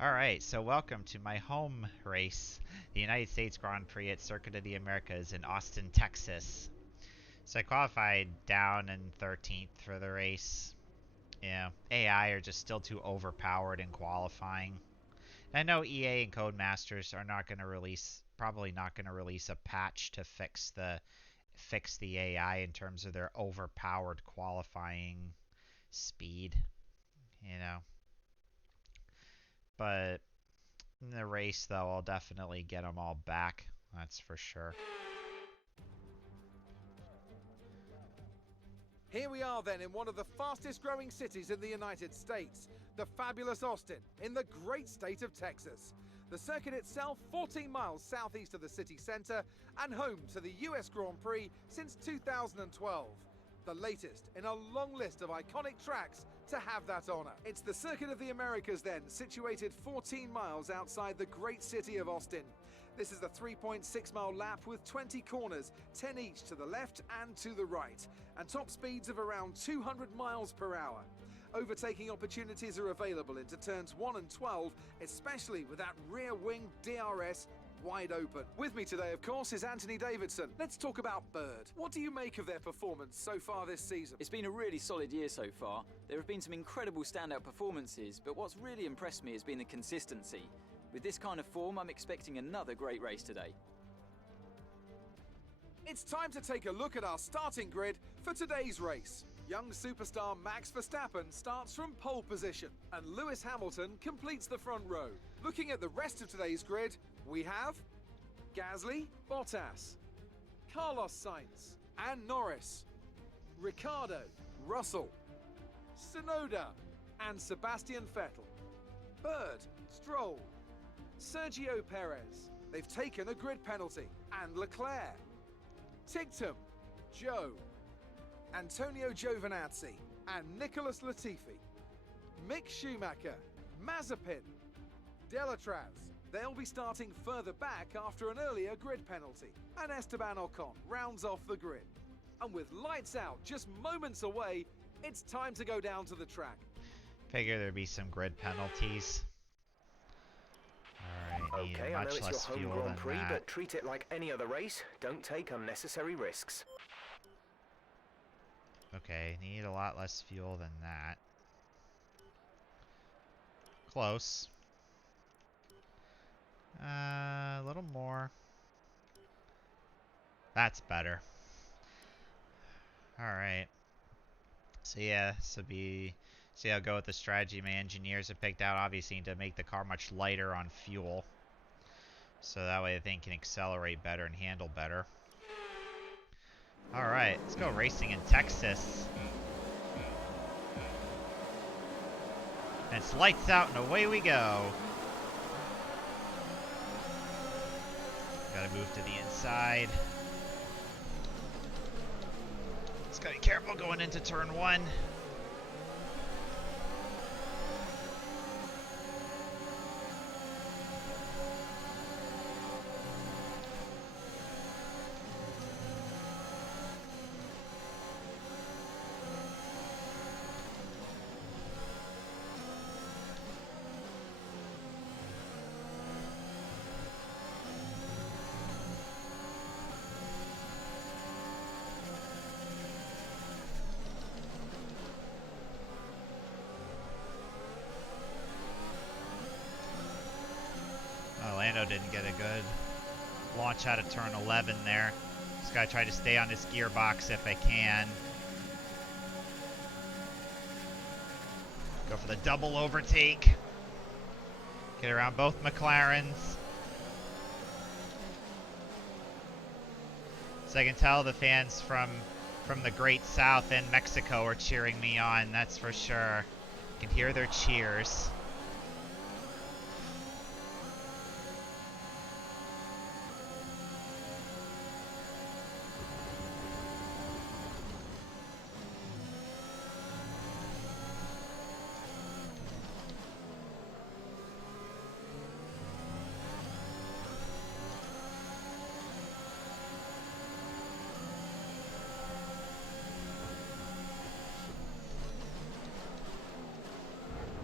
Alright, so welcome to my home race, the United States Grand Prix at Circuit of the Americas in Austin, Texas. So I qualified down in 13th for the race. Yeah, AI are just still too overpowered in qualifying. I know EA and CodeMasters are not going to release, probably not going to release a patch to fix the AI in terms of their overpowered qualifying speed, you know. But in the race, though, I'll definitely get them all back. That's for sure. Here we are then in one of the fastest growing cities in the United States, the fabulous Austin, in the great state of Texas. The circuit itself 14 miles southeast of the city centre and home to the US Grand Prix since 2012. The latest in a long list of iconic tracks to have that honour. It's the Circuit of the Americas then, situated 14 miles outside the great city of Austin. This is a 3.6 mile lap with 20 corners, 10 each to the left and to the right, and top speeds of around 200 miles per hour. Overtaking opportunities are available into turns 1 and 12, especially with that rear wing DRS wide open. With me today, of course, is Anthony Davidson. Let's talk about Bird. What do you make of their performance so far this season? It's been a really solid year so far. There have been some incredible standout performances, but what's really impressed me has been the consistency. With this kind of form, I'm expecting another great race today. It's time to take a look at our starting grid for today's race. Young superstar Max Verstappen starts from pole position, and Lewis Hamilton completes the front row. Looking at the rest of today's grid, we have Gasly, Bottas, Carlos Sainz, and Norris, Ricciardo, Russell, Tsunoda, and Sebastian Vettel, Bird, Stroll, Sergio Perez. They've taken a grid penalty, and Leclerc, Tictum, Joe, Antonio Giovinazzi, and Nicholas Latifi, Mick Schumacher, Mazepin, Delatraz. They'll be starting further back after an earlier grid penalty, and Esteban Ocon rounds off the grid. And with lights out just moments away, it's time to go down to the track. Figure there'd be some grid penalties. Alright, need Okay, I know much it's less your home fuel Grand than Prix, that. but treat it like any other race. Don't take unnecessary risks. Okay, need a lot less fuel than that. Close. A little more. That's better. Alright. So yeah, see how I'll go with the strategy my engineers have picked out. Obviously to make the car much lighter on fuel. So that way the thing can accelerate better and handle better. Alright, let's go racing in Texas. And it's lights out and away we go. Gotta move to the inside. Just gotta be careful going into turn 1. Lando didn't get a good launch out of turn 11 there. Just gotta try to stay on this gearbox if I can. Go for the double overtake. Get around both McLarens. So I can tell the fans from the Great South and Mexico are cheering me on, that's for sure. I can hear their cheers.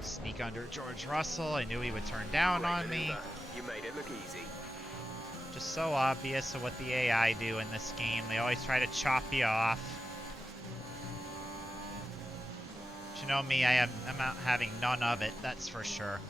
Sneak under George Russell. I knew he would turn down Great on me. maneuver. You made it look easy. Just so obvious of what the AI do in this game. They always try to chop you off. But you know me, I'm not having none of it, that's for sure.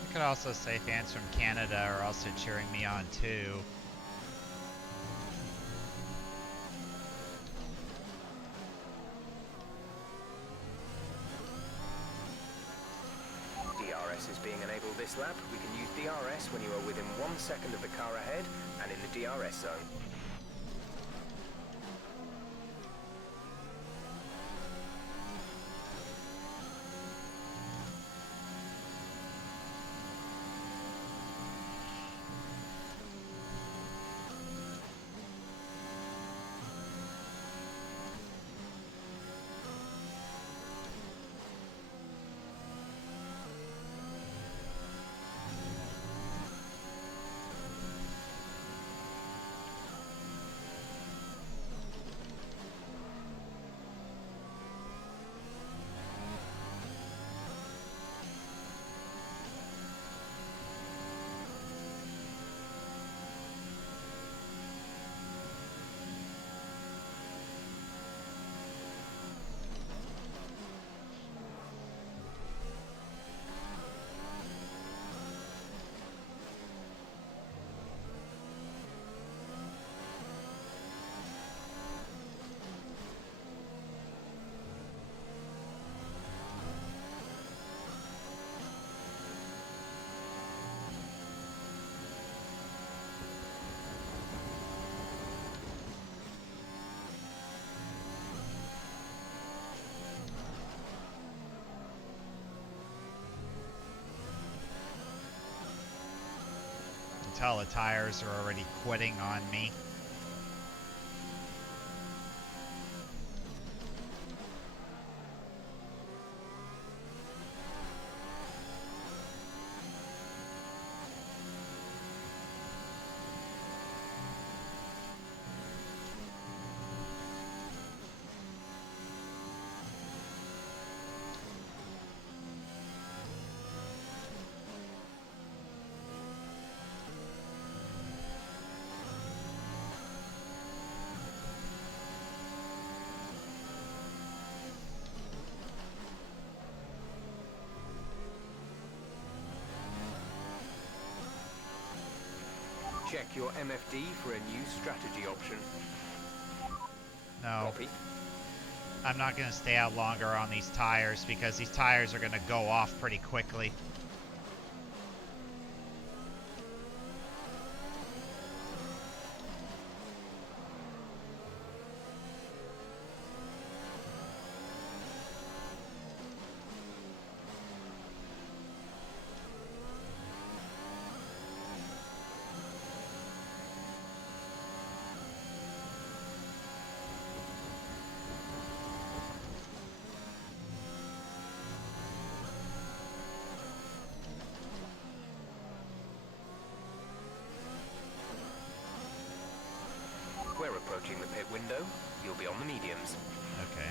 I could also say fans from Canada are also cheering me on too. DRS is being enabled this lap. We can use DRS when you are within 1 second of the car ahead and in the DRS zone. Tell the tires are already quitting on me. Check your MFD for a new strategy option. No, Copy. I'm not going to stay out longer on these tires because these tires are going to go off pretty quickly. We're approaching the pit window. You'll be on the mediums. Okay.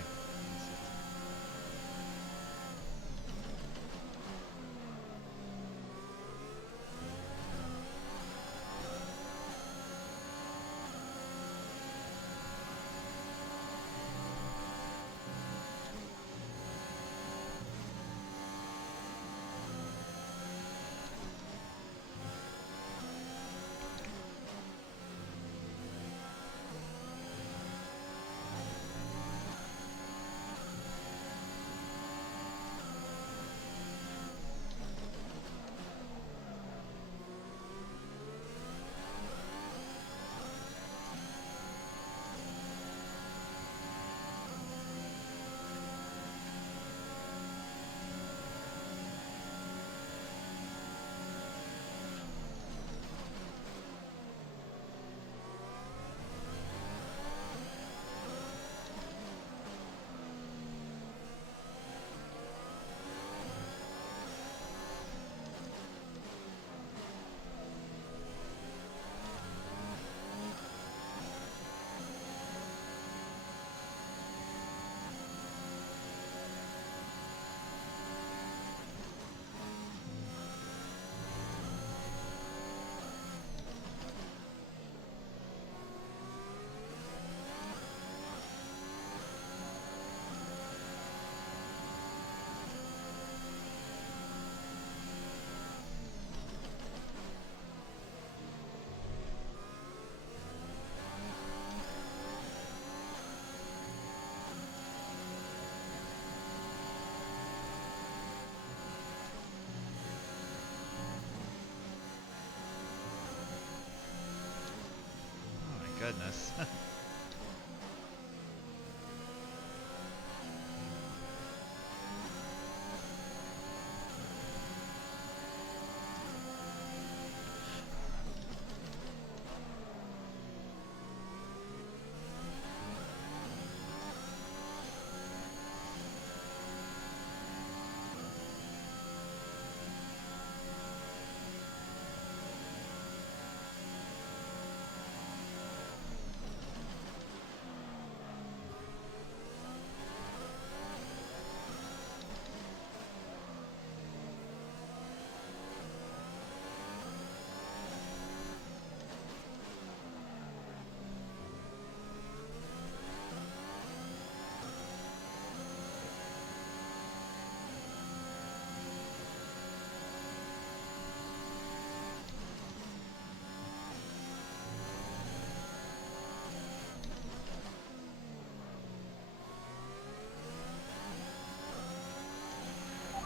goodness.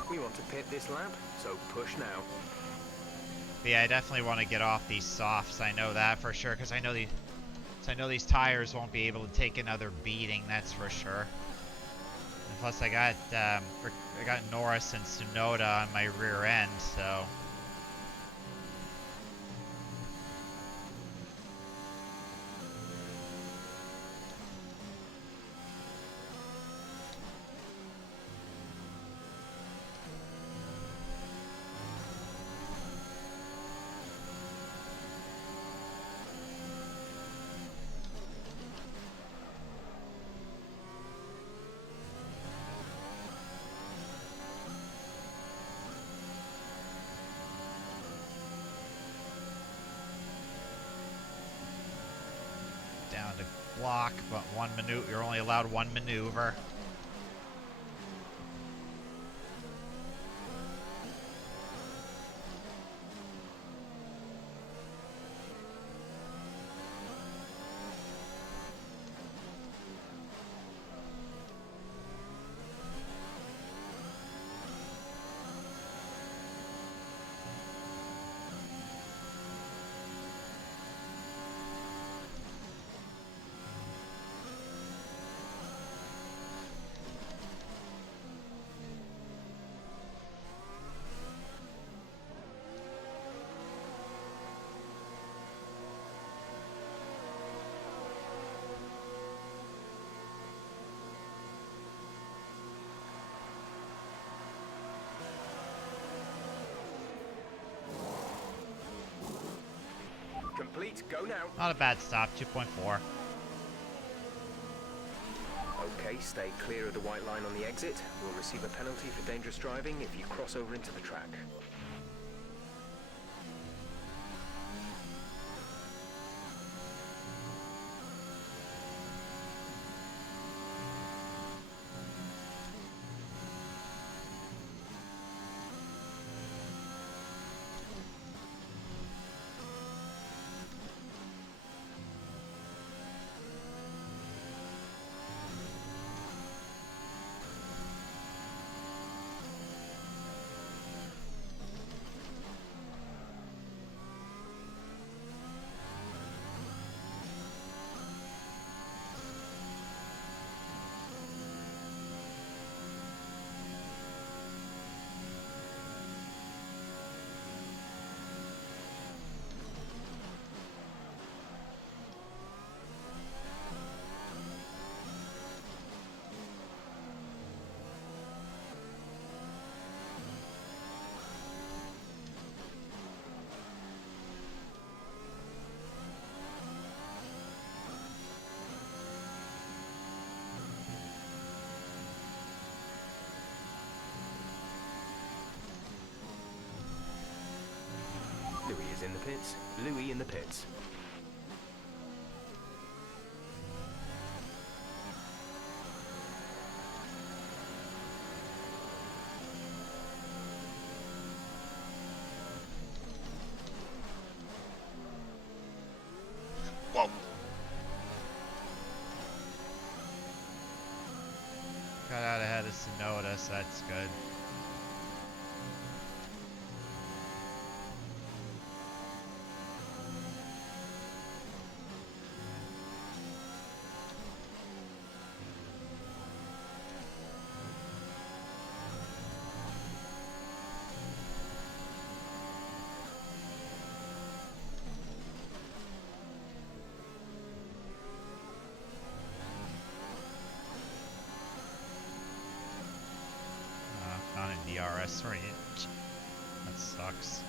We want to pit this lap, so push now. But yeah, I definitely want to get off these softs. I know that for sure, because I know these tires won't be able to take another beating. That's for sure. And plus, I got Norris and Tsunoda on my rear end, so. Down to block, but you're only allowed one maneuver. Complete, go now. Not a bad stop, 2.4. Okay, stay clear of the white line on the exit. We'll receive a penalty for dangerous driving if you cross over into the track. Louis is in the pits. Louis in the pits. Whoa. Got out ahead of Tsunoda, so that's good. Sorry, that sucks.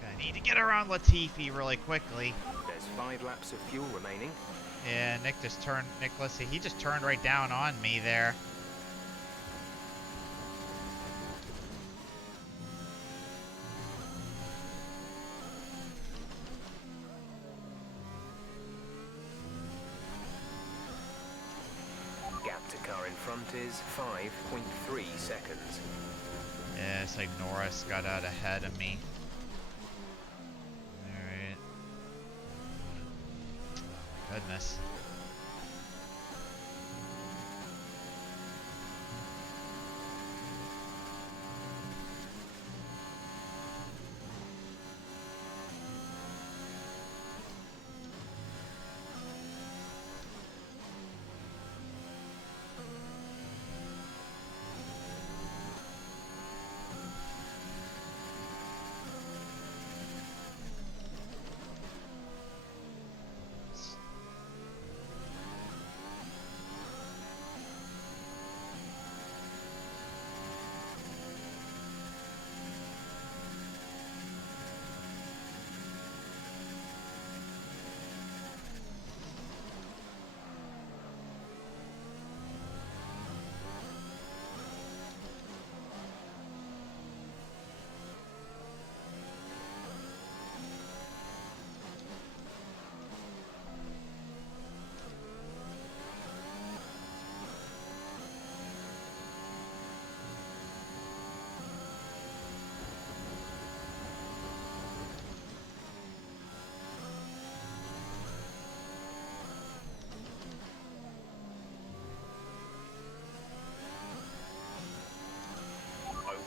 I need to get around Latifi really quickly. There's 5 laps of fuel remaining. Yeah, Nicholas, he just turned right down on me there. Gap to car in front is 5.3 seconds. Yeah, it's like Norris got out ahead of me. Alright. Oh my goodness.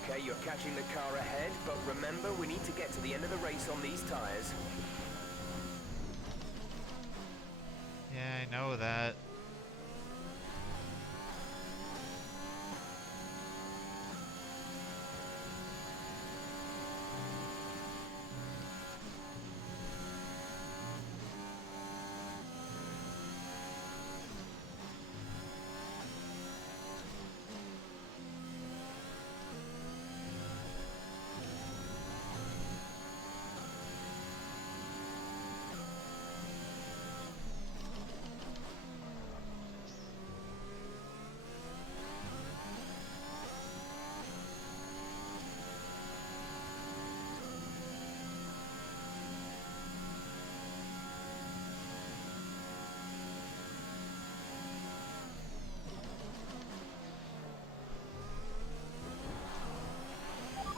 Okay, you're catching the car ahead, but remember, we need to get to the end of the race on these tyres. Yeah, I know that.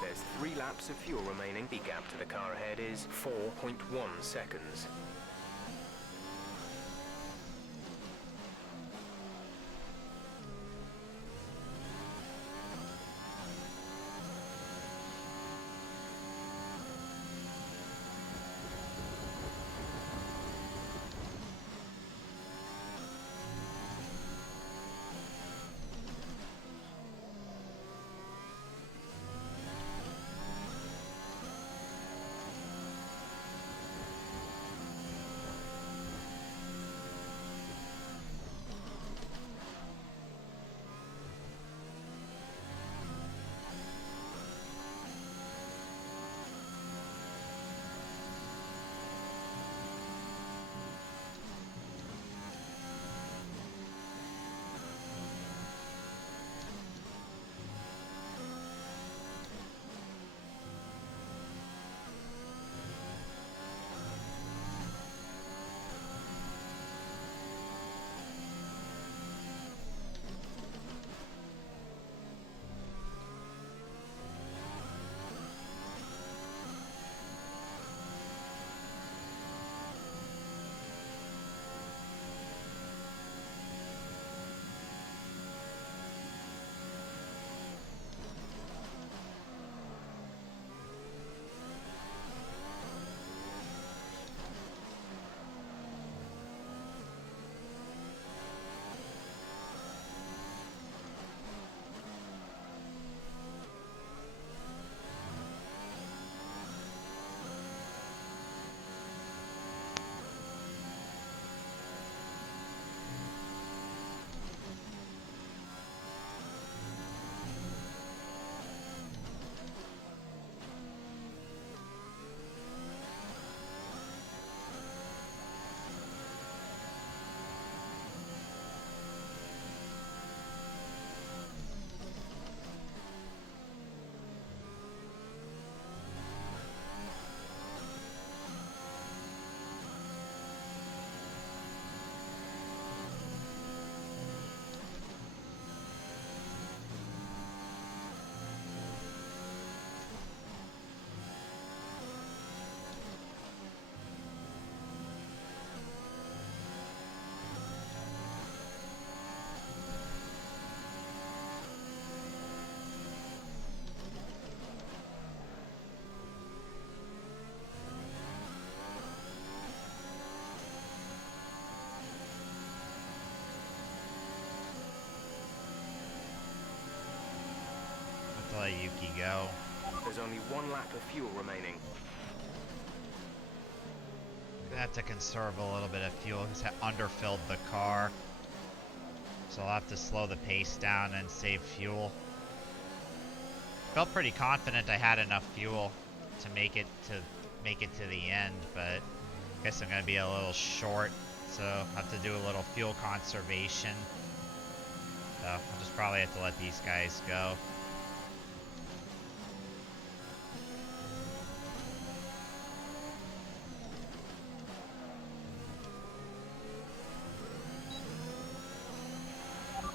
There's 3 laps of fuel remaining. The gap to the car ahead is 4.1 seconds. let Yuki go. There's only 1 lap of fuel remaining. Gonna have to conserve a little bit of fuel because I underfilled the car. So I'll have to slow the pace down and save fuel. Felt pretty confident I had enough fuel to make it to the end, but I guess I'm gonna be a little short, so I'll have to do a little fuel conservation. So I'll just probably have to let these guys go.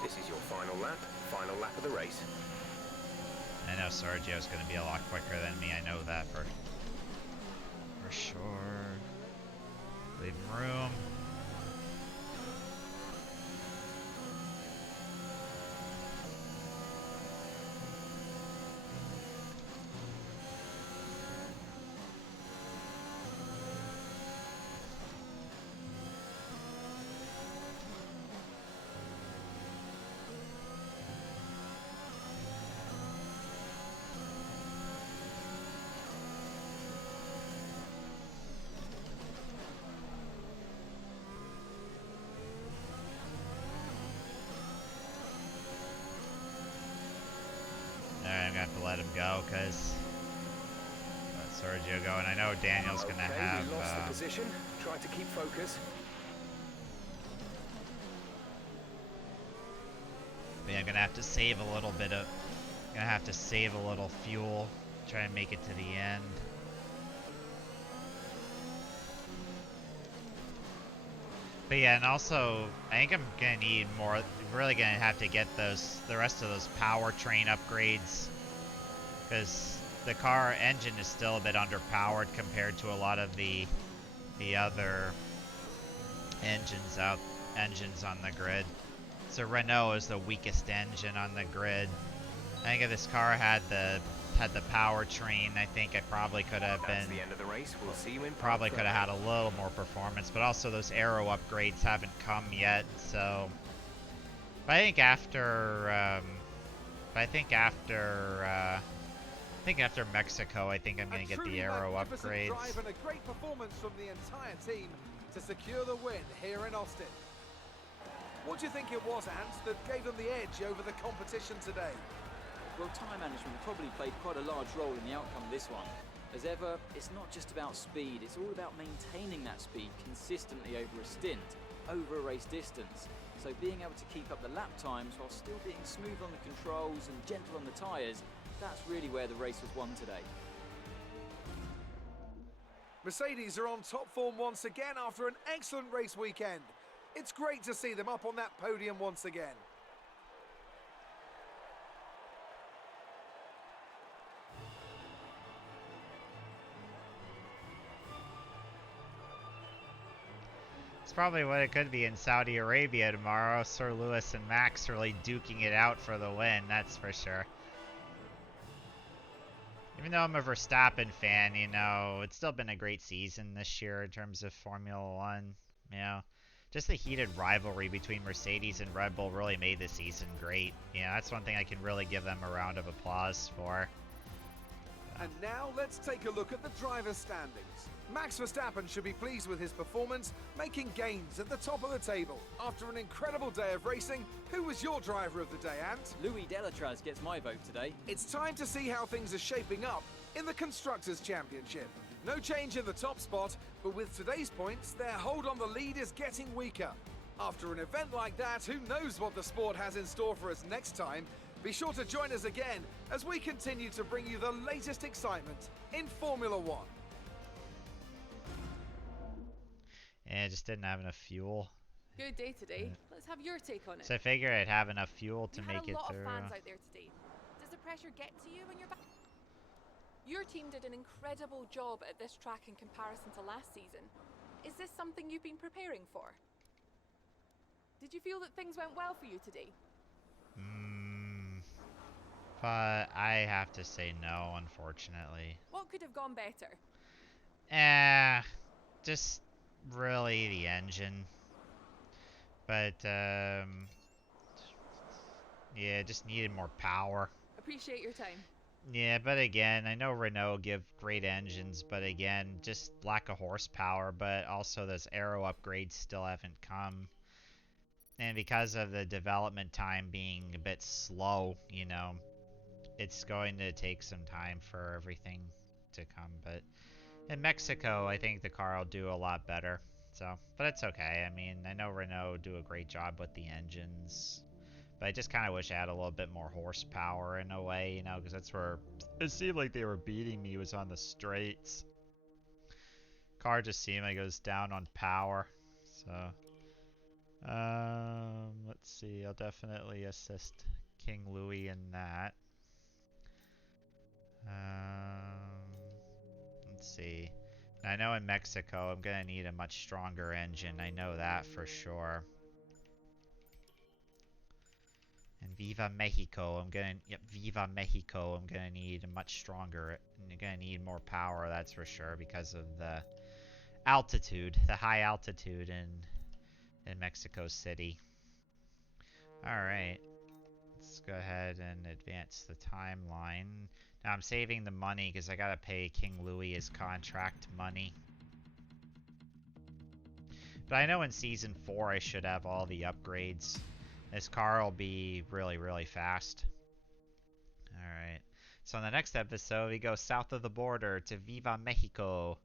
This is your final lap of the race. I know Sergio's going to be a lot quicker than me. I know that for sure. Leave him room. I'm gonna have to let him go because Sergio go, and I know Daniel's gonna have. We lost the position. Try to keep focus. But yeah, I'm gonna have to save a little bit of. Gonna have to save a little fuel. Try and make it to the end. But yeah, and also I think I'm gonna need more. Really gonna have to get the rest of those powertrain upgrades, because the car engine is still a bit underpowered compared to a lot of the other engines on the grid. So Renault is the weakest engine on the grid. I think if this car had the powertrain, I think I probably could have been. That's the end of the race. We'll see you in probably could have had a little more performance, but also those aero upgrades haven't come yet. So, but I think after Mexico, I think I'm gonna get the aero upgrades. Drive and a great performance from the entire team to secure the win here in Austin. What do you think it was, Ant, that gave them the edge over the competition today? Well, time management probably played quite a large role in the outcome of this one. As ever, it's not just about speed, it's all about maintaining that speed consistently over a stint, over a race distance. So being able to keep up the lap times while still being smooth on the controls and gentle on the tyres, that's really where the race was won today. Mercedes are on top form once again after an excellent race weekend. It's great to see them up on that podium once again. It's probably what it could be in Saudi Arabia tomorrow. Sir Lewis and Max really duking it out for the win, that's for sure. Even though I'm a Verstappen fan, you know, it's still been a great season this year in terms of Formula One. You know, just the heated rivalry between Mercedes and Red Bull really made the season great. You know, that's one thing I can really give them a round of applause for. And now let's take a look at the driver's standings. Max Verstappen should be pleased with his performance, making gains at the top of the table. After an incredible day of racing, who was your driver of the day, Ant? Louis Delatraz gets my vote today. It's time to see how things are shaping up in the Constructors' Championship. No change in the top spot, but with today's points, their hold on the lead is getting weaker. After an event like that, who knows what the sport has in store for us next time? Be sure to join us again as we continue to bring you the latest excitement in Formula One. Yeah, I just didn't have enough fuel. Good day today. Let's have your take on it. So I figured I'd have enough fuel to make it We had a lot through. of fans out there today. Does the pressure get to you when you're back? Your team did an incredible job at this track in comparison to last season. Is this something you've been preparing for? Did you feel that things went well for you today? But I have to say no, unfortunately. What could have gone better? Just really the engine. But, yeah, just needed more power. Appreciate your time. Yeah, but again, I know Renault give great engines, but again, just lack of horsepower, but also those aero upgrades still haven't come. And because of the development time being a bit slow, you know, it's going to take some time for everything to come. But in Mexico, I think the car will do a lot better. So, but it's okay. I mean, I know Renault do a great job with the engines. But I just kind of wish I had a little bit more horsepower in a way, you know, because that's where it seemed like they were beating me was on the straights. Car just seemed like it was down on power. So, let's see. I'll definitely assist King Louis in that. Let's see. I know in Mexico I'm gonna need a much stronger engine. I know that for sure. And Viva Mexico, Viva Mexico, I'm gonna need a much stronger, I'm gonna need more power, that's for sure, because of the altitude, the high altitude in Mexico City. Alright, let's go ahead and advance the timeline. Now I'm saving the money because I gotta pay King Louis his contract money. But I know in Season 4 I should have all the upgrades. This car will be really, really fast. Alright. So in the next episode, we go south of the border to Viva Mexico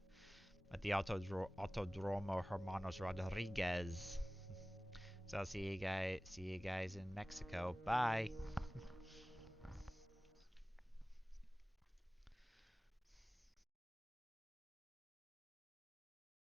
at the Autodromo Hermanos Rodriguez. So I'll see you guys in Mexico. Bye.